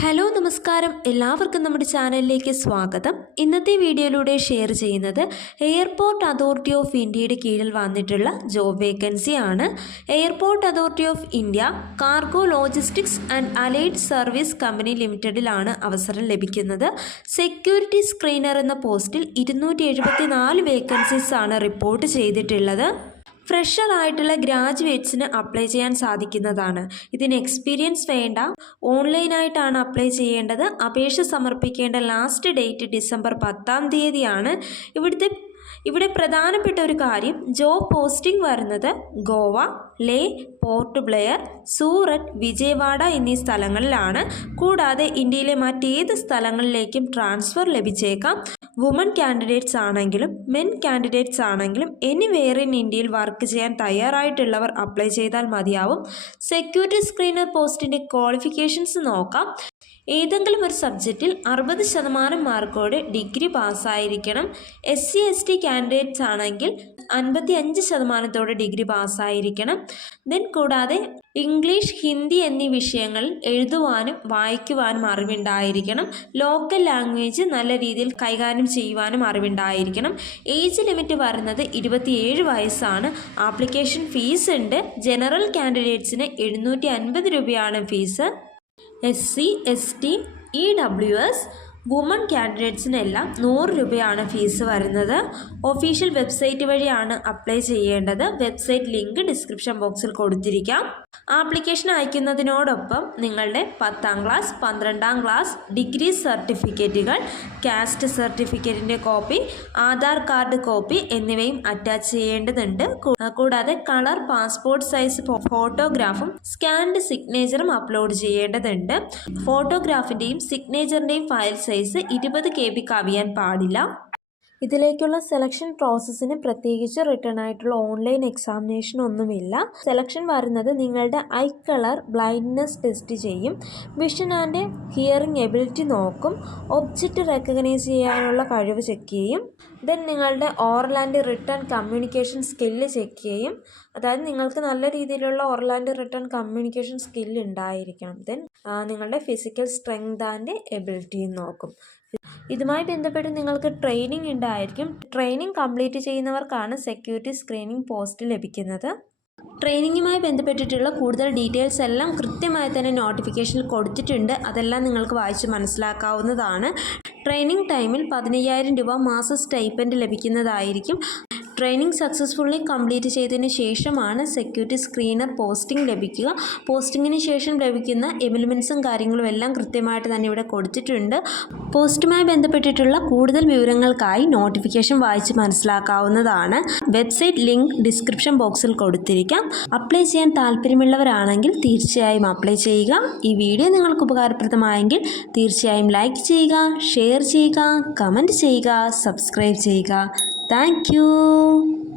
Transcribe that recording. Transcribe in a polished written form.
Hello നമസ്കാരം എല്ലാവർക്കും നമ്മുടെ ചാനലിലേക്ക് സ്വാഗതം. ഇന്നത്തെ വീഡിയോയിലൂടെ ഷെയർ ചെയ്യുന്നത് എയർപോർട്ട് അതോറിറ്റി ഓഫ് ഇന്ത്യയുടെ കീഴിൽ വന്നിട്ടുള്ള ജോബ് വേക്കൻസി ആണ്. Airport authority of India cargo logistics and allied service company ലിമിറ്റഡിലാണ് അവസരം ലഭിക്കുന്നത്. സെക്യൂരിറ്റി സ്ക്രീനർ എന്ന പോസ്റ്റിൽ 274 വേക്കൻസീസ് ആണ് റിപ്പോർട്ട് ചെയ്തിട്ടുള്ളത്. ഫ്രഷർ ആയിട്ടുള്ള ഗ്രാജുവേറ്റ്സിന് അപ്ലൈ ചെയ്യാൻ സാധിക്കുന്നതാണ്. ഇതിന് എക്സ്പീരിയൻസ് വേണ്ട. ഓൺലൈനായിട്ടാണ് അപ്ലൈ ചെയ്യേണ്ടത്. അപേക്ഷ സമർപ്പിക്കേണ്ട ലാസ്റ്റ് ഡേറ്റ് ഡിസംബർ 10 ഇവിടെ പ്രധാനപ്പെട്ട ഒരു കാര്യം, ജോബ് പോസ്റ്റിംഗ് വരുന്നത് ഗോവ, ലേ, പോർട്ട് ബ്ലെയർ, സൂററ്റ്, വിജയവാഡ എന്നീ സ്ഥലങ്ങളിലാണ്. കൂടാതെ ഇന്ത്യയിലെ മറ്റേത് സ്ഥലങ്ങളിലേക്കും ട്രാൻസ്ഫർ ലഭിച്ചേക്കാം. വുമൺ കാൻഡിഡേറ്റ്സ് ആണെങ്കിലും മെൻ കാൻഡിഡേറ്റ്സ് ആണെങ്കിലും എനിവെയർ ഇൻ ഇന്ത്യയിൽ വർക്ക് ചെയ്യാൻ തയ്യാറായിട്ടുള്ളവർ അപ്ലൈ ചെയ്താൽ മതിയാവും. സെക്യൂരിറ്റി സ്ക്രീനർ പോസ്റ്റിൻ്റെ ക്വാളിഫിക്കേഷൻസ് നോക്കാം. ഏതെങ്കിലും ഒരു സബ്ജക്റ്റിൽ 60% മാർക്കോടെ ഡിഗ്രി പാസ്സായിരിക്കണം. SC/ST കാൻഡിഡേറ്റ്സ് ആണെങ്കിൽ 55% ഡിഗ്രി പാസ്സായിരിക്കണം. കൂടാതെ ഇംഗ്ലീഷ്, ഹിന്ദി എന്നീ വിഷയങ്ങളിൽ എഴുതുവാനും വായിക്കുവാനും അറിവുണ്ടായിരിക്കണം. ലോക്കൽ ലാംഗ്വേജ് നല്ല രീതിയിൽ കൈകാര്യം ചെയ്യുവാനും അറിവുണ്ടായിരിക്കണം. ഏജ് ലിമിറ്റ് വരുന്നത് 27 വയസ്സാണ്. ആപ്ലിക്കേഷൻ ഫീസ് ഉണ്ട്. ജനറൽ കാൻഡിഡേറ്റ്സിന് 750 രൂപയാണ് ഫീസ്. SC/ST, EWS, വുമൺ കാൻഡിഡേറ്റ്സിനെല്ലാം 100 രൂപയാണ് ഫീസ് വരുന്നത്. ഒഫീഷ്യൽ വെബ്സൈറ്റ് വഴിയാണ് അപ്ലൈ ചെയ്യേണ്ടത്. വെബ്സൈറ്റ് ലിങ്ക് ഡിസ്ക്രിപ്ഷൻ ബോക്സിൽ കൊടുത്തിരിക്കാം. ആപ്ലിക്കേഷൻ അയക്കുന്നതിനോടൊപ്പം നിങ്ങളുടെ 10ാം ക്ലാസ്, 12ാം ക്ലാസ്, ഡിഗ്രി സർട്ടിഫിക്കറ്റുകൾ, കാസ്റ്റ് സർട്ടിഫിക്കറ്റിൻ്റെ കോപ്പി, ആധാർ കാർഡ് കോപ്പി എന്നിവയും അറ്റാച്ച് ചെയ്യേണ്ടതുണ്ട്. കൂടാതെ കളർ പാസ്പോർട്ട് സൈസ് ഫോട്ടോഗ്രാഫും സ്കാൻഡ് സിഗ്നേച്ചറും അപ്ലോഡ് ചെയ്യേണ്ടതുണ്ട്. ഫോട്ടോഗ്രാഫിൻ്റെയും സിഗ്നേച്ചറിൻ്റെയും ഫയൽ സൈസ് 20 KB കവിയാൻ പാടില്ല. ഇതിലേക്കുള്ള സെലക്ഷൻ പ്രോസസ്സിന് പ്രത്യേകിച്ച് റിട്ടേൺ ആയിട്ടുള്ള ഓൺലൈൻ എക്സാമിനേഷൻ ഒന്നുമില്ല. സെലക്ഷൻ വരുന്നത് നിങ്ങളുടെ ഐ കളർ ബ്ലൈൻഡ്നെസ് ടെസ്റ്റ് ചെയ്യും, വിഷൻ ആൻഡ് ഹിയറിംഗ് എബിലിറ്റി നോക്കും, ഒബ്ജക്റ്റ് റെക്കഗ്നൈസ് ചെയ്യാനുള്ള കഴിവ് ചെക്ക് ചെയ്യും. നിങ്ങളുടെ oral and written communication skill check ചെയ്യും. അതായത് നിങ്ങൾക്ക് നല്ല രീതിയിലുള്ള oral and written communication skill ഉണ്ടായിരിക്കണം. നിങ്ങളുടെ ഫിസിക്കൽ സ്ട്രെങ്ത് ആൻഡ് എബിലിറ്റിയും നോക്കും. ഇതുമായി ബന്ധപ്പെട്ട് നിങ്ങൾക്ക് ട്രെയിനിങ് ഉണ്ടായിരിക്കും. ട്രെയിനിങ് കംപ്ലീറ്റ് ചെയ്യുന്നവർക്കാണ് സെക്യൂരിറ്റി സ്ക്രീനിങ് പോസ്റ്റ് ലഭിക്കുന്നത്. ട്രെയിനിങ്ങുമായി ബന്ധപ്പെട്ടിട്ടുള്ള കൂടുതൽ ഡീറ്റെയിൽസ് എല്ലാം കൃത്യമായി തന്നെ നോട്ടിഫിക്കേഷനിൽ കൊടുത്തിട്ടുണ്ട്. അതെല്ലാം നിങ്ങൾക്ക് വായിച്ച് മനസ്സിലാക്കാവുന്നതാണ്. ട്രെയിനിങ് ടൈമിൽ 15,000 രൂപ മാസ സ്റ്റൈപ്പൻഡ് ലഭിക്കുന്നതായിരിക്കും. ട്രെയിനിങ് സക്സസ്ഫുള്ളി കംപ്ലീറ്റ് ചെയ്തതിന് ശേഷമാണ് സെക്യൂരിറ്റി സ്ക്രീനർ പോസ്റ്റിംഗ് ലഭിക്കുക. പോസ്റ്റിങ്ങിന് ശേഷം ലഭിക്കുന്ന എമിൽമെൻസും കാര്യങ്ങളും എല്ലാം കൃത്യമായിട്ട് തന്നെ ഇവിടെ കൊടുത്തിട്ടുണ്ട്. പോസ്റ്റുമായി ബന്ധപ്പെട്ടിട്ടുള്ള കൂടുതൽ വിവരങ്ങൾക്കായി നോട്ടിഫിക്കേഷൻ വായിച്ച് മനസ്സിലാക്കാവുന്നതാണ്. വെബ്സൈറ്റ് ലിങ്ക് ഡിസ്ക്രിപ്ഷൻ ബോക്സിൽ കൊടുത്തിരിക്കാം. അപ്ലൈ ചെയ്യാൻ താല്പര്യമുള്ളവരാണെങ്കിൽ തീർച്ചയായും അപ്ലൈ ചെയ്യുക. ഈ വീഡിയോ നിങ്ങൾക്ക് ഉപകാരപ്രദമായെങ്കിൽ തീർച്ചയായും ലൈക്ക് ചെയ്യുക, ഷെയർ ചെയ്യുക, കമൻറ്റ് ചെയ്യുക, സബ്സ്ക്രൈബ് ചെയ്യുക. Thank you.